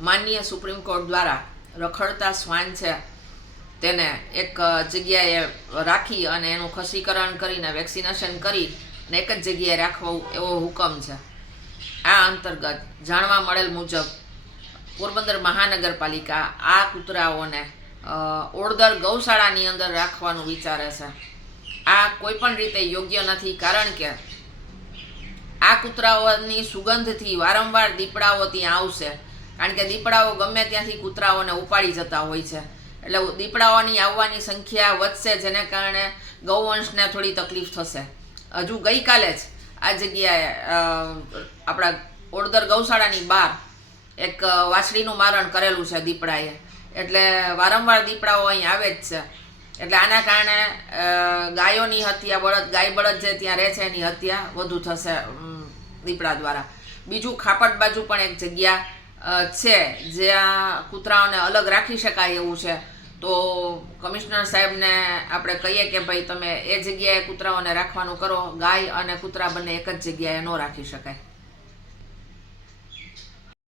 માનનીય supreme court દ્વારા રખડતા શ્વાન છે તેને એક જગ્યાએ રાખી અને એનું ખસીકરણ કરીને વેક્સિનેશન કરી અને એક જ જગ્યાએ રાખવું એવો હુકમ છે. આ અંતર્ગત જાણવા મળેલ મુજબ પોરબંદર મહાનગરપાલિકા આ કૂતરાઓને ઓળદર ગૌશાળાની અંદર રાખવાનું વિચારે છે. આ કોઈ પણ રીતે યોગ્ય નથી, કારણ કે આ કૂતરાઓની સુગંધથી વારંવાર દીપડાઓ ત્યાં આવશે, કારણ કે દીપડાઓ ગમે ત્યાંથી કૂતરાઓને ઉપાડી જતા હોય છે. એટલે દીપડાઓની આવવાની સંખ્યા વધશે, જેને કારણે ગૌવંશને થોડી તકલીફ થશે. હજુ ગઈકાલે જ આ જગ્યાએ આપણા ઓળદર ગૌશાળાની બહાર એક વાછડીનું મારણ કરેલું છે દીપડાએ. એટલે વારંવાર દીપડાઓ અહીં આવે જ છે. એટલે આના કારણે ગાયોની હત્યા, ગાય બળદ જે ત્યાં રહે છે એની હત્યા વધુ થશે દીપડા દ્વારા. બીજું, ખાપટ બાજુ પણ એક જગ્યા છે જ્યાં કૂતરાઓને અલગ રાખી શકાય એવું છે. તો કમિશનર સાહેબને આપણે કહીએ કે ભાઈ તમે એ જગ્યાએ કૂતરાઓને રાખવાનું કરો. ગાય અને કૂતરા બંને એક જ જગ્યાએ ન રાખી શકાય.